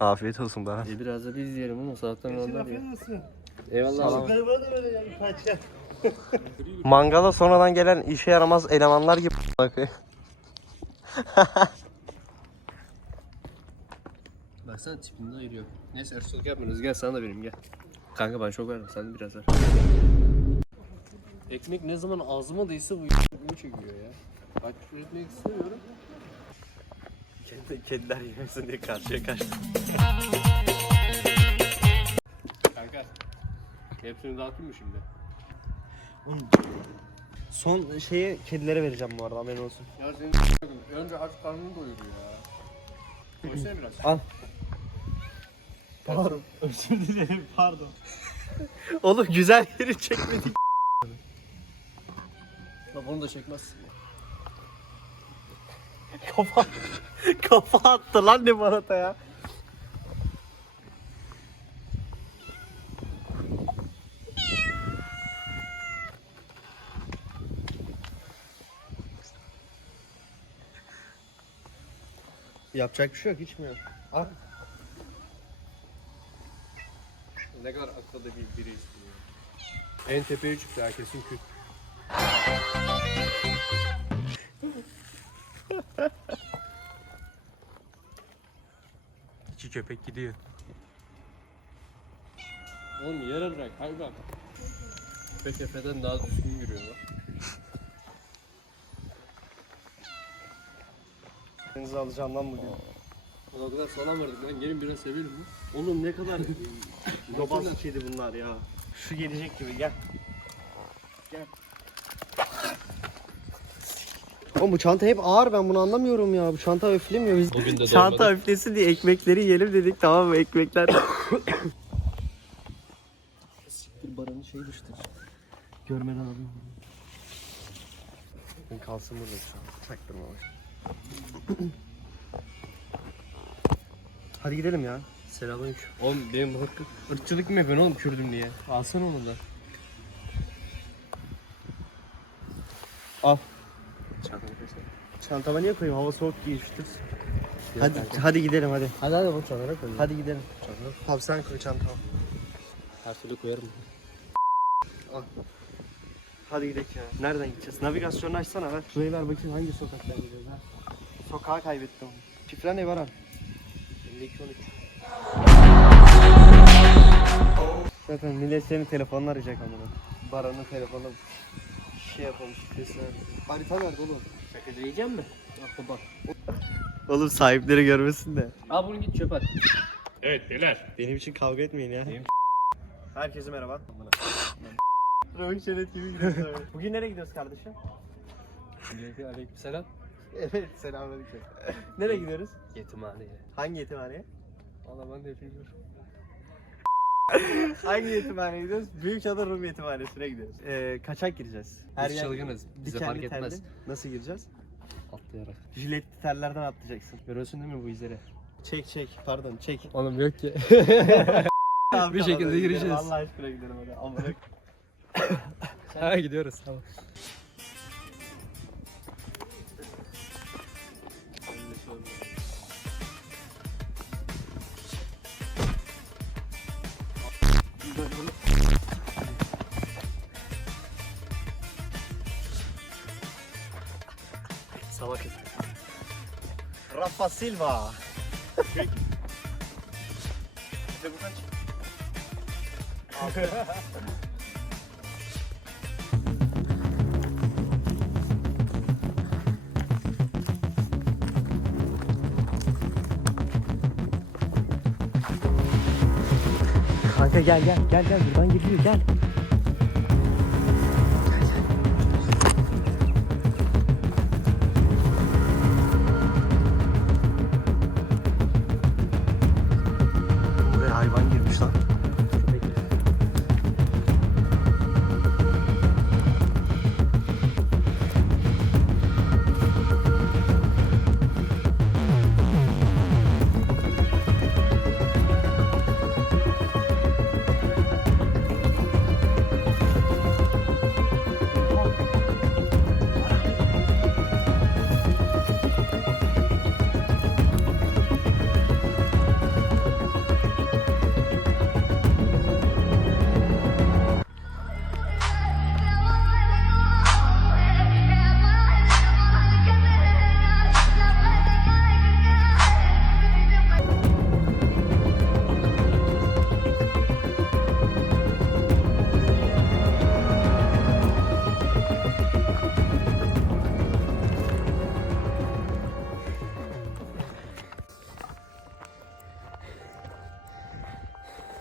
Afiyet olsun bana. E biraz da biz yiyelim ama sabahtan onlar. Nasıl? Eyvallah. Bana bana böyle ya kaçacak. Mangala sonradan gelen işe yaramaz elemanlar gibi. Baksana tipinde ayırıyor. Neyse hırsızlık yapmıyoruz. Gel sana da vereyim gel. Kanka ben çok verdim. Sen de biraz ver. Ekmek ne zaman ağzıma değse bu bunu çekiyor ya. Bak şu ekmek istemiyorum. Kediler yemesin diye karşıya kaçtım. Kanka. Hepsini dağıtayım mı şimdi? Son şeyi kedilere vereceğim bu arada haberin olsun. Ya senin önce aç karnını doyuruyor ya. Koysana biraz. Al. Pardon. Özür dilerim pardon. Oğlum güzel yeri çekmedik. Ya bunu da çekmezsin. Kafa kafa attı lan limonata ya. Yapacak bir şey yok içmiyor. Al. Ne kadar akıllı bir biri istiyor. En tepeye çıktı herkesin kül. İki köpek gidiyor. Oğlum yere bırak hayvan. Köpek tepeden daha düzgün yürüyor bak. Denize alacağım lan bugün. Ulan o kadar salam verdik lan gelin biraz sevelim mi? Oğlum ne kadar yobaz kedi bunlar ya. Şu gelecek gibi. Gel. Oğlum bu çanta hep ağır ben bunu anlamıyorum ya. Bu çanta öflemiyor. Biz Bugün de çanta öflesin diye ekmekleri yiyelim dedik tamam mı ekmekler. Bir baranın şey düştü. Görmeden alayım. Kalsın burada şu an. Çaktırma bak. Hadi gidelim ya. Selamünaleyküm. Oğlum benim hırkı, ırkçılık mı yapıyorsun oğlum Kürdüm diye? Alsana onu da. Al. Çantamı koysana. Çantama niye koyayım? Hava soğuk giymiştir. Hadi hadi gidelim hadi. Hadi hadi bunu çantana koy. Hadi gidelim. Abi sen koy çantama. Her türlü koyarım. Hadi gidelim ya. Nereden gideceğiz? Navigasyonu açsana ver. Şurayı ver bakayım hangi sokaktan gidiyoruz ha. Sokağı kaybettim. Şifre ne Baran? 52 13. Zaten millet senin telefonunu arayacak amına. Baran'ın telefonu şey yapalım? Harita nerede oğlum? Şaka diyeceğim mi? Bak bak. Oğlum sahipleri görmesin de. Al bunu git çöp at. Evet beyler. Benim için kavga etmeyin ya. Herkese merhaba. Gibi gidiyoruz. Bugün nereye gidiyoruz kardeşim? Aleyküm selam. Evet selamünaleyküm. nereye gidiyoruz? Yetimhaneye. Hangi yetimhaneye? Valla ben de bilmiyorum. Hangi yetimhaneye gidiyoruz? Büyükçada Rum yetimhanesine gidiyoruz. Ee, kaçak gireceğiz. Biz yer çılgınız. Bize dikenli fark etmez. telli. Nasıl gireceğiz? Atlayarak. Jiletli tellerden atlayacaksın. Görüyorsun değil mi bu izleri? Çek çek pardon çek. Oğlum yok ki. Bir şekilde hadi gireceğiz. gidelim, Allah aşkına gidelim hadi. Amına ha gidiyoruz tamam. Rafa Silva. İşte bu kaç? Kanka gel gel gel gel buradan gidiyor gel.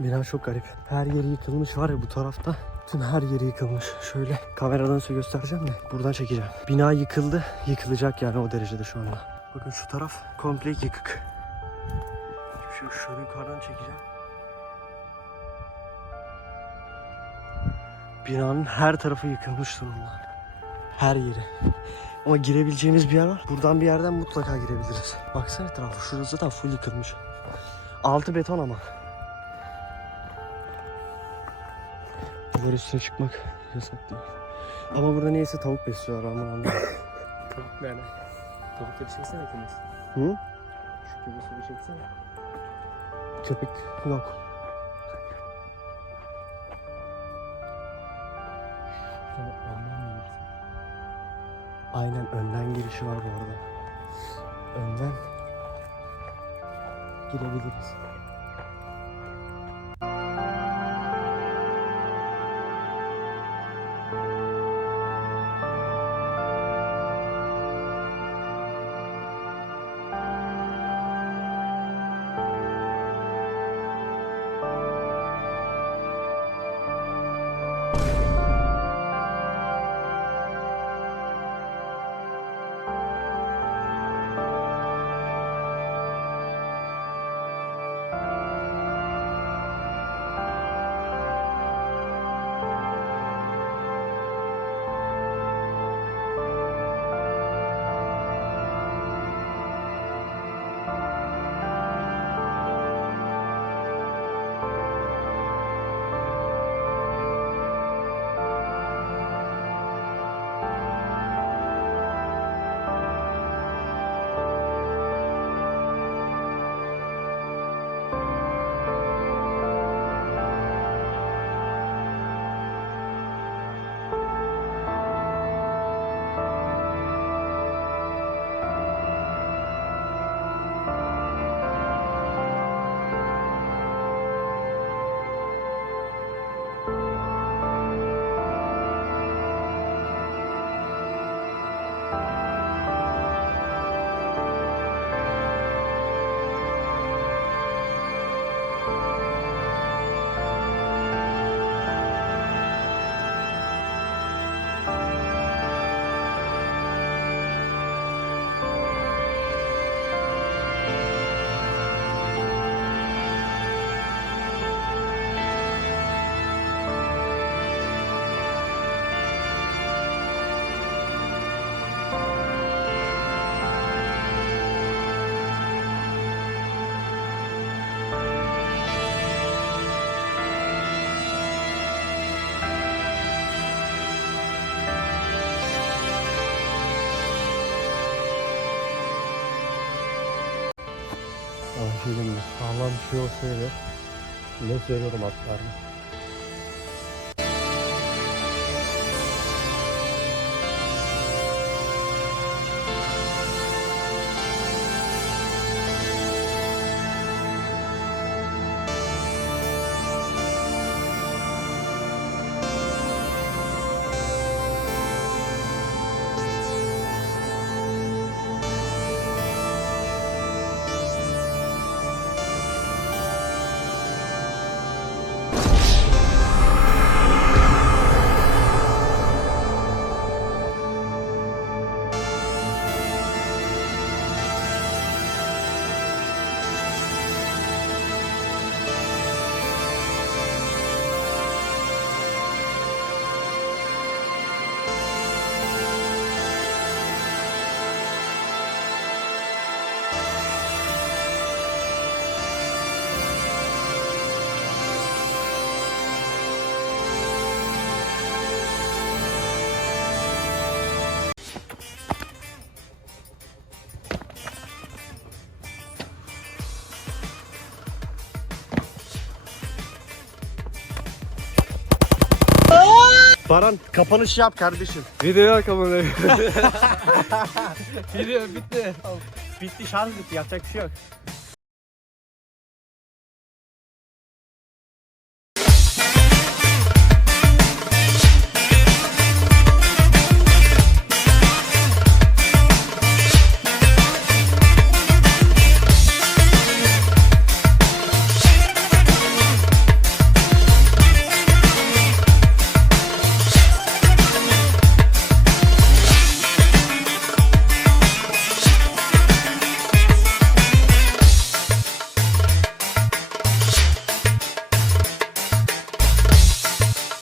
Bina çok garip. Her yeri yıkılmış var ya bu tarafta. Tüm her yeri yıkılmış. Şöyle kameradan size göstereceğim de buradan çekeceğim. Bina yıkıldı. Yıkılacak yani o derecede şu anda. Bakın şu taraf komple yıkık. Şu şöyle yukarıdan çekeceğim. Binanın her tarafı yıkılmış durumda. Her yeri. Ama girebileceğimiz bir yer var. Buradan bir yerden mutlaka girebiliriz. Baksana etrafı. Şurası zaten full yıkılmış. Altı beton ama. Duvar üstüne çıkmak yasak diyor. Ama burada neyse tavuk besliyorlar ben bunu anlamadım. Tavuk nerede? Tavukları çeksene temiz. Hı? Şu kümesi bir çeksene. Köpek yok. Aynen önden girişi var bu arada. Önden girebiliriz. Ah dedim sağlam bir şey olsaydı ne söylüyorum atlarına. Baran kapanış yap kardeşim. Video yok ama Video bitti. Bitti şarj bitti yapacak bir şey yok.